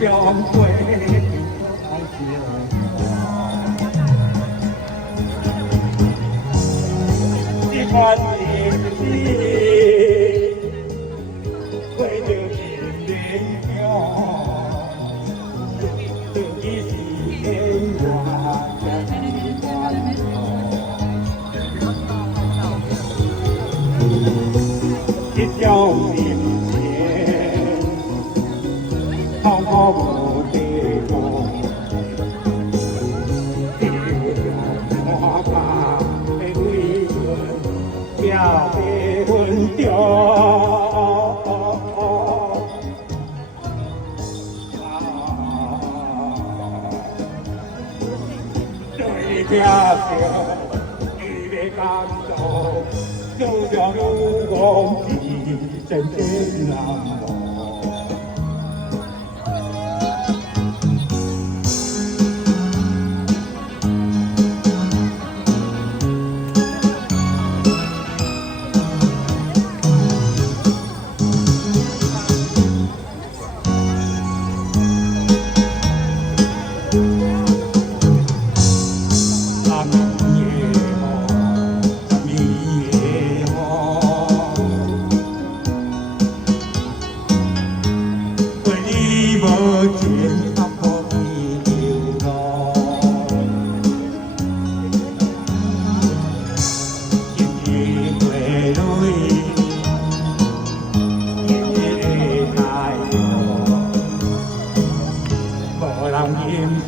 相会，一番情意，为着情人乡，自己是恩怨也是关头，一条命线，滔滔无地路，就像花甲的水轮，也被分着。对听着，伊的感动，就像如公之真真难忘。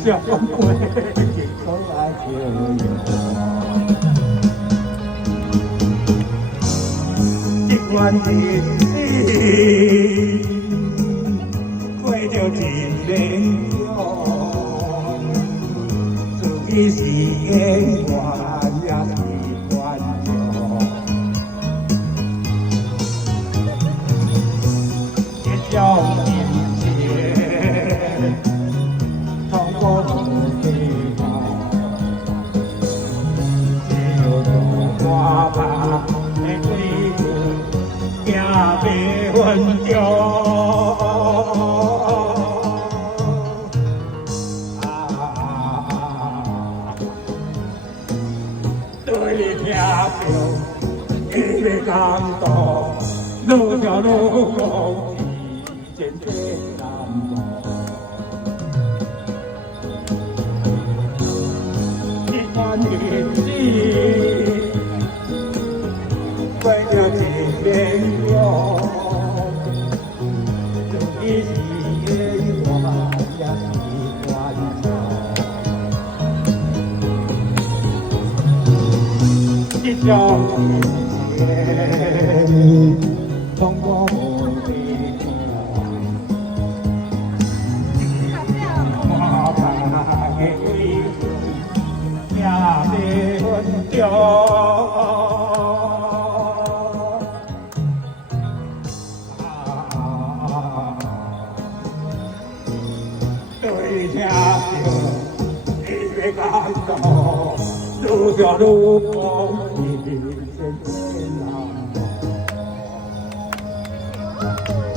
相会，一口来相拥，一段情丝，为着情人乡，自己是恩怨也是关照，一条情线。花甲的水轮，也被分着。对你听着，伊的感动，愈听愈讲，真真难忘。一番日子。为了情人乡，自己是恩怨也是关头，一条情线，通过无地花甲的水轮，也被分着。对听着，伊的感动，愈听愈讲，真真难忘。